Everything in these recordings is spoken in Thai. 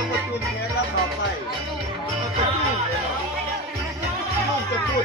จะมาจูนแขนแล้วต่อไปมันจะจู้เลยเนาะจู้จะพูด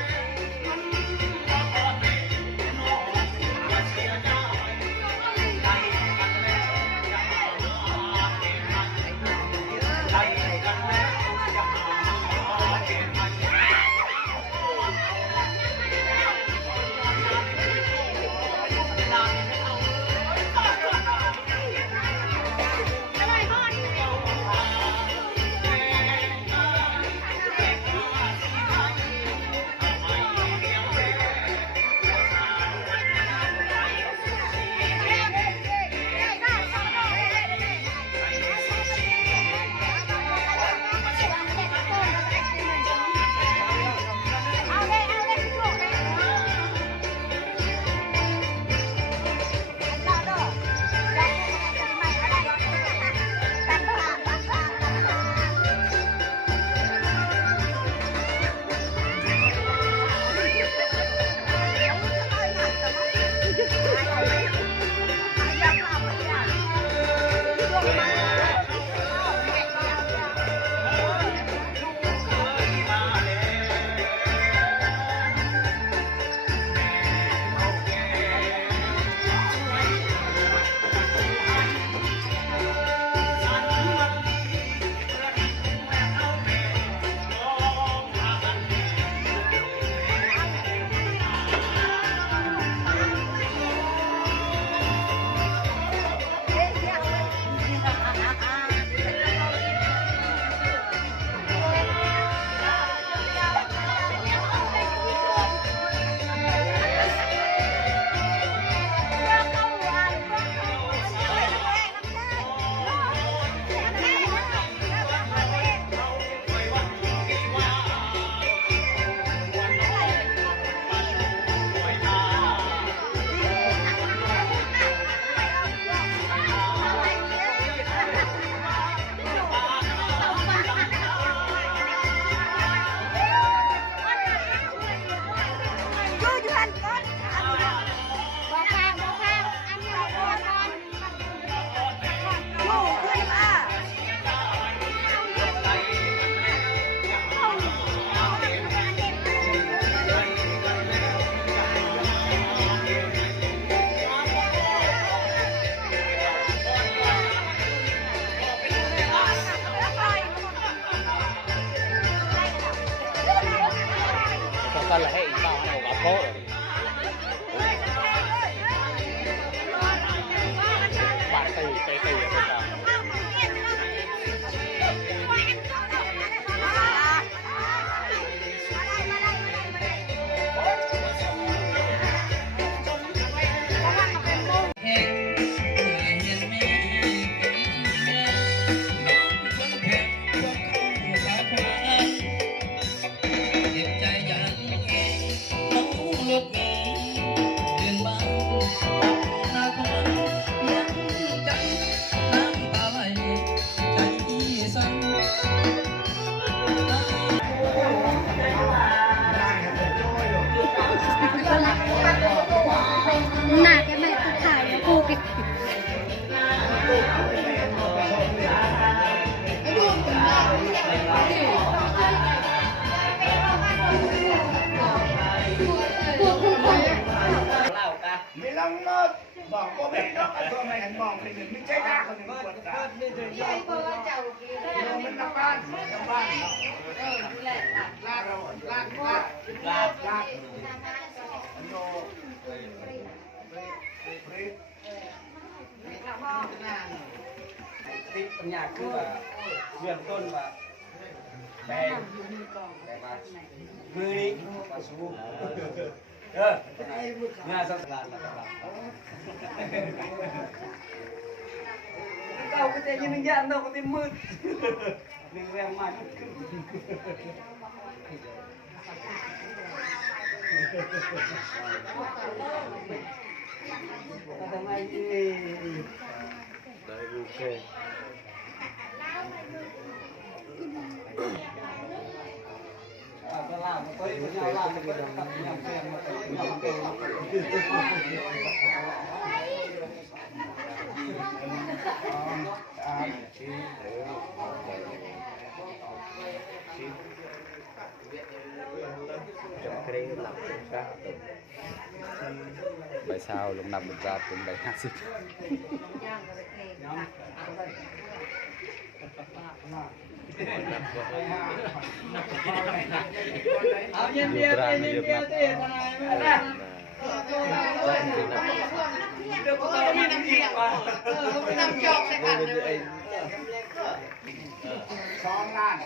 ก็เลยให้อีกบ้างให้กับพ่อปาดตีไปตีไปก่อนหนักแม่กูถ่ายแล้วกูกินไม่ลังนอดบอกว่าไม่นอดตัวไม่หันมองคนหนึ่งไม่ใช่หน้าคนหนึ่งปวดตามันนักบ้านนักบ้านลาดลาดลาดลาดลาดโนที่ปัญญาคือว่าเรื่องต้นว่าแบงมามือนี้มาสู้งานสังการนะครับเราก็จะยืนยันเราก็จะมืดหนึ่งแรงมากขึ้นทำไมได้ดูแค่ล่างมันก็ยังล่างมันก็ตัดยังแฟนมันก็ยังเป็นอ๋อ ใบเช้าลงนำเป็นราเป็นใบ50เอาเย็นเบียร์เย็นเบียร์ตีทนายไม่ได้เดี๋ยวกูต้องมีน้ำเกี๊ยวว่ะน้ำจอกใส่กันเลย2 ล้าน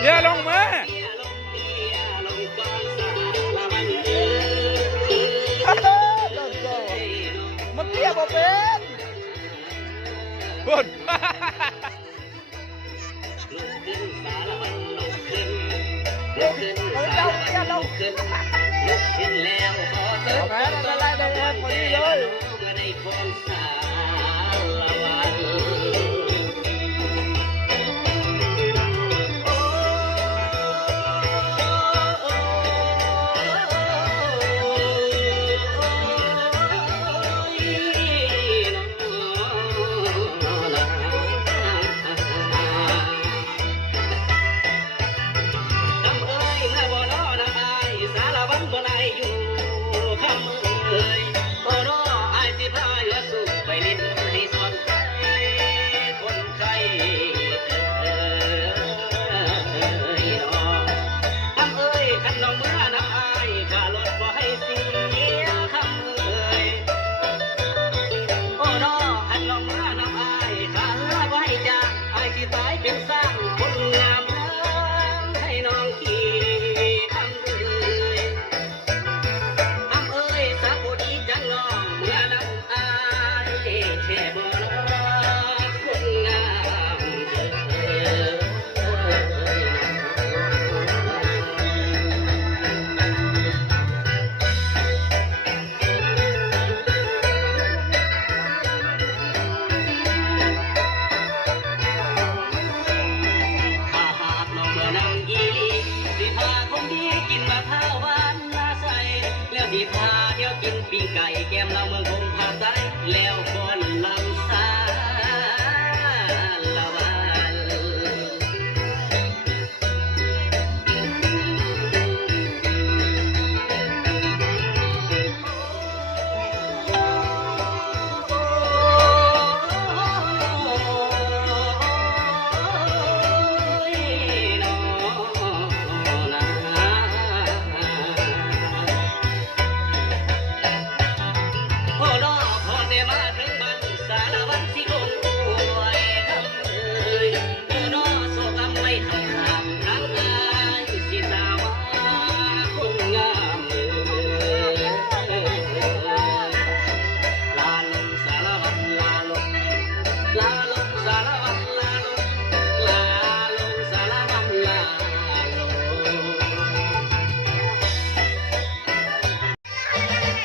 เดี๋ยวลงมามันเตี้ยบ่เป็นพุ่นเอาแม่นั่นอะไรได้เองพอดีเลย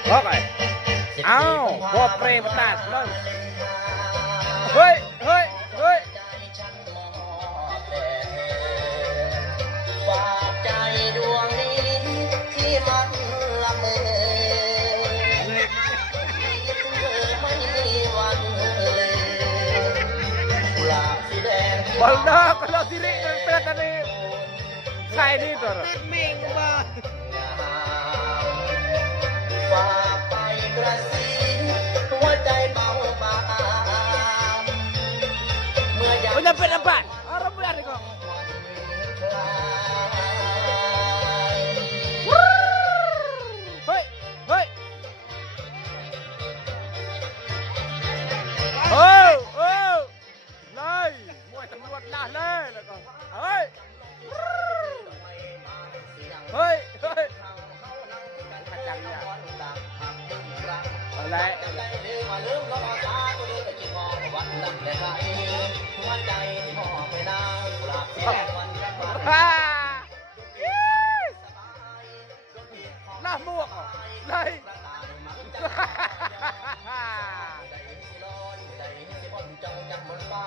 Hop ai. Au, hop pre betas long. Hoi, hoi, hoi. ฝากใจดวงนี้ที่มันละเมอคิดถึงเธอไม่มีวันเลยกุหลาบสีแดง Balda kalau diri pret tadi. Sai ni tu. ฝากไปกระซิบหัวใจเบาบางเมื่อยาม Punya pet apa? Orang benar ni kau. คลาย Hoi, hoi. Oh, oh. Lai, muai tำรวจ lah lai lah kau. Hoi. Hoi, hoi. Kacang dia. Alai. มาลืมแล้วมาช้าก็เลยไปกินหอมวันนั้นแต่ไรหัวใจที่หอมไปนางกุหลาบสีแดงวันกันมา Ha. Lah muak kau. Lai. จังยังเหมือนฟ้า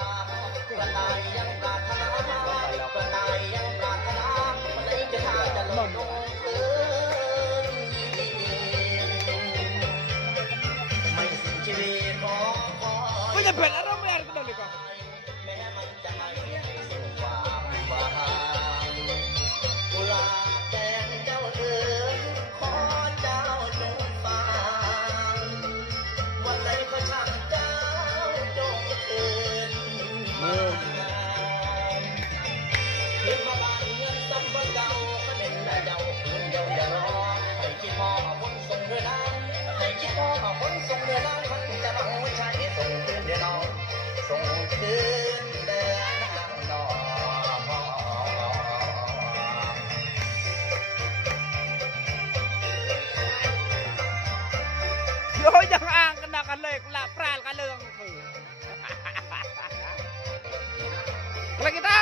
กระต่ายยังปรารถนากระต่ายยังปรารถนาวันไหนจะทางจะลงเอ้ยไม่สิ้นชีวิตของคอย Punya pet orang benar benar ni kau. แม้มันจะไม่สู่ความหวานกุหลาบแดงเจ้าเอ๋ยขอเจ้าจงฟังวันไหนก็ช่างเจ้าจงตื่นมาเห็นมาบ้านเงินซ้ำเบิ่งเก่าก็เห็นแต่เจ้าคืนเดียวอย่ารอให้คิดพอมาคนส่งเรือน้ำให้คิดพอมาคนส่งเรือน้ำมันจะบังไม่ใช่ส่งคืนเดี๋ยวน้องส่งคืนเดินนางนอ Yo jangan ang kena kan lek la pral kan leung. Kalau kita